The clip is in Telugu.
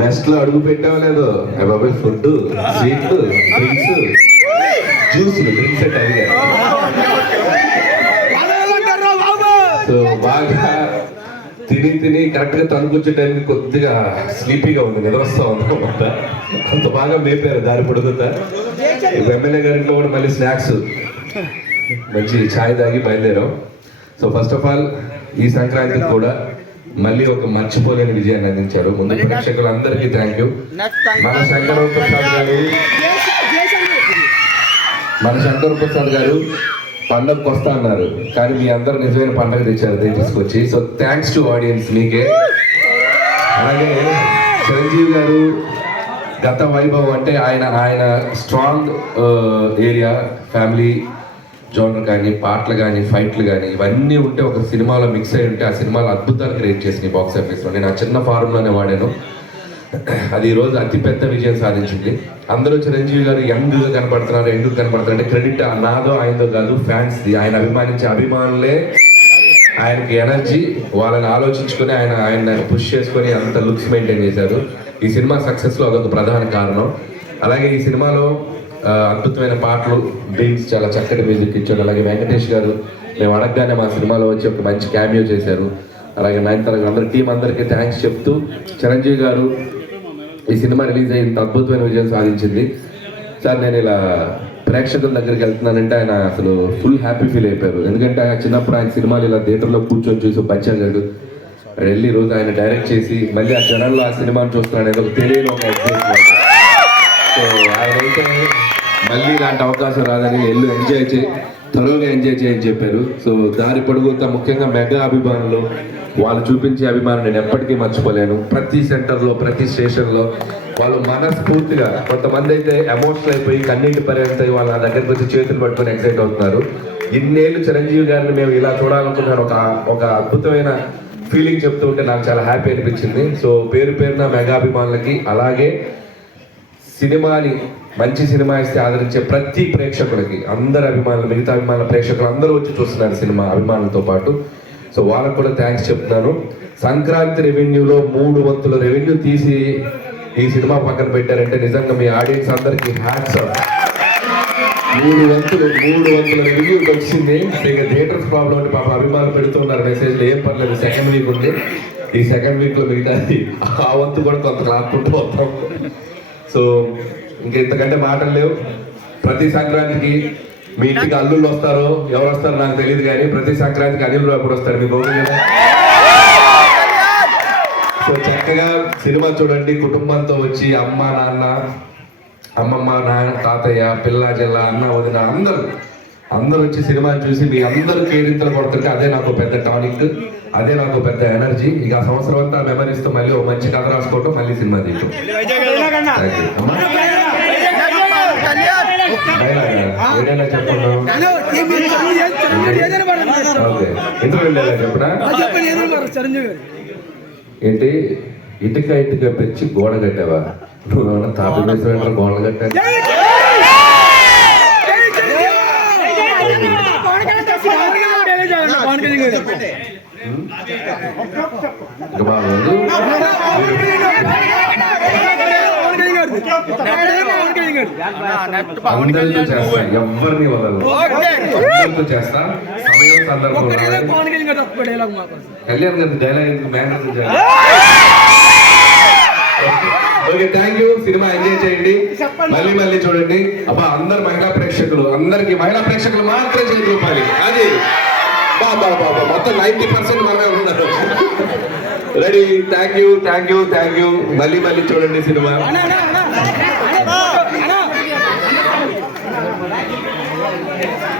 వెస్ట్ లో అడుగు పెట్టావా లేదు బాబాయ్, ఫుడ్, స్వీట్లు, డ్రింక్స్, జ్యూస్లు, డ్రింక్స్ అంటే అడిగా. సో బాగా తిని కరెక్ట్ గా తనుకొచ్చే టైంకి కొద్దిగా స్లీపీగా ఉంది, నిద్ర వస్తా ఉంది అనమాట. అంత బాగా మేపారు దారి పొడుగుతా. ఎమ్మెల్యే గారింట్లో కూడా మళ్ళీ స్నాక్స్, మంచి ఛాయ్ తాగి బయలుదేరాం. సో ఫస్ట్ ఆఫ్ ఆల్ ఈ సంక్రాంతికి కూడా మళ్ళీ ఒక మర్చిపోలేని విజయాన్ని అందించారు. ముందు ప్రేక్షకులందరికీ థ్యాంక్ యూ. మన శంకర్ ప్రసాద్ గారు పండగకు వస్తా అన్నారు, కానీ మీ అందరూ నిజమైన పండగ తెచ్చారు తీసుకొచ్చి. సో థ్యాంక్స్ టు ఆడియన్స్ మీకే. అలాగే చిరంజీవి గారు గత వైభవం అంటే ఆయన స్ట్రాంగ్ ఏరియా, ఫ్యామిలీ జోనర్ కానీ, పాటలు కానీ, ఫైట్లు కానీ, ఇవన్నీ ఉంటే ఒక సినిమాలో మిక్స్ అయి ఉంటే ఆ సినిమాలో అద్భుతాలు క్రియేట్ చేసింది బాక్స్ ఆఫీస్లో. నేను ఆ చిన్న ఫార్ములానే వాడాను, అది ఈరోజు అతిపెద్ద విజయం సాధించింది. అందరూ చిరంజీవి గారు యంగ్గా కనపడుతున్నారు, ఎందుకు కనపడుతున్నారు అంటే క్రెడిట్ నాదో ఆయనదో కాదు, ఫ్యాన్స్ది. ఆయన అభిమానించే అభిమానులే ఆయనకి ఎనర్జీ, వాళ్ళని ఆలోచించుకొని ఆయన పుష్ చేసుకొని అంత లుక్స్ మెయింటైన్ చేశారు. ఈ సినిమా సక్సెస్లో అదొక ప్రధాన కారణం. అలాగే ఈ సినిమాలో అద్భుతమైన పాటలు, డ్రీమ్స్, చాలా చక్కటి మ్యూజిక్ ఇచ్చాడు. అలాగే వెంకటేష్ గారు మేము అడగగానే మా సినిమాలో వచ్చి ఒక మంచి క్యామియో చేశారు. అలాగే 9th తరగతి అందరి టీం అందరికీ థ్యాంక్స్ చెప్తూ, చిరంజీవి గారు ఈ సినిమా రిలీజ్ అయ్యి ఇంత అద్భుతమైన విజయం సాధించింది. సార్ నేను ఇలా ప్రేక్షకుల దగ్గరికి వెళ్తున్నానంటే ఆయన అసలు ఫుల్ హ్యాపీ ఫీల్ అయిపోయారు. ఎందుకంటే ఆయన చిన్నప్పుడు ఆయన సినిమాలు ఇలా థియేటర్లో కూర్చొని చూసి బచ్చాగాడు వెళ్ళి రోజు ఆయన డైరెక్ట్ చేసి మళ్ళీ ఆ జనాల్లో ఆ సినిమాని చూస్తున్నాడు, ఏదో తెలియని ఒక ఎక్సైట్మెంట్. సో ఆయన అయితే మళ్ళీ ఇలాంటి అవకాశం రాదని త్వరగా ఎంజాయ్ చేయని చెప్పారు. సో దారి పొడుగుతా ముఖ్యంగా మెగా అభిమానులు, వాళ్ళు చూపించే అభిమానం నేను ఎప్పటికీ మర్చిపోలేను. ప్రతి సెంటర్లో, ప్రతి స్టేషన్లో వాళ్ళు మనస్ఫూర్తిగా, కొంతమంది అయితే ఎమోషనల్ అయిపోయి కన్నీటి పర్యంత వాళ్ళ దగ్గరికి వచ్చి చేతులు పట్టుకొని ఎక్సైట్ అవుతున్నారు. ఇన్నేళ్ళు చిరంజీవి గారిని మేము ఇలా చూడాలనుకుంటున్నాను, ఒక అద్భుతమైన ఫీలింగ్ చెప్తూ ఉంటే నాకు చాలా హ్యాపీ అనిపించింది. సో పేరున మెగా అభిమానులకి, అలాగే సినిమాని మంచి సినిమా ఇస్తే ఆదరించే ప్రతి ప్రేక్షకులకి, అందరు అభిమానులు, మిగతా అభిమానుల ప్రేక్షకులు అందరూ వచ్చి చూస్తున్నారు సినిమా అభిమానులతో పాటు. సో వాళ్ళకు కూడా థ్యాంక్స్ చెప్తున్నాను. సంక్రాంతి రెవెన్యూలో 3 వంతుల రెవెన్యూ తీసి ఈ సినిమా పక్కన పెట్టారంటే నిజంగా మీ ఆడియన్స్ అందరికీ హ్యాట్స్ ఆఫ్. 3 వంతుల రెవెన్యూ వచ్చింది. ఇక థియేటర్స్ ప్రాబ్లం అంటే పాప అభిమానులు పెడుతున్నారు మెసేజ్లు, ఏం పర్లేదు సెకండ్ వీక్ ఉంది, ఈ సెకండ్ వీక్లో మిగతాది ఆ వంతు కూడా కొంత లాక్కుంటూ వస్తాం. సో ఇంక ఇంతకంటే మాటలు లేవు. ప్రతి సంక్రాంతికి మీ ఇంటికి అల్లుళ్ళు వస్తారో ఎవరు వస్తారో నాకు తెలియదు, కానీ ప్రతి సంక్రాంతికి అనిల్ ఎప్పుడు వస్తారు మీకు కదా. సో చక్కగా సినిమా చూడండి, కుటుంబంతో వచ్చి అమ్మ, నాన్న, అమ్మమ్మ, నాన్న, తాతయ్య, పిల్ల, జిల్లా, అన్న, వదిన అందరూ వచ్చి సినిమాని చూసి మీ అందరూ కేరింతలు కొడుతుంటే అదే నాకు పెద్ద టానిక్, అదే నాకు పెద్ద ఎనర్జీ. ఇక ఆ సంవత్సరం అంతా మెమరీస్తో మళ్ళీ ఓ మంచి కథ రాసుకోవటం, మళ్ళీ సినిమా తీయటం. ఏదైనా చెప్పండి, చెప్పనా ఏంటి? ఇటుక పెంచి గోడ కట్టావా? నువ్వేమన్నా తాపి వేసిన గోడ కట్టా? అందరితో చేస్తా, ఎవరిని వదలను, అందరితో చేస్తా. సమయం సందర్భం కళ్యాణ్ గారి dialogue manage. Okay, thank you. Cinema enjoy చేయండి, మళ్ళీ చూడండి. అబ్బా అందరు మహిళా ప్రేక్షకులు, అందరికి మహిళా ప్రేక్షకులు మాత్రం చేతులు ఊపాలి. అది బాబా మొత్తం 90% మనమే ఉన్నారు. రెడీ? Thank you. మళ్ళీ చూడండి సినిమా.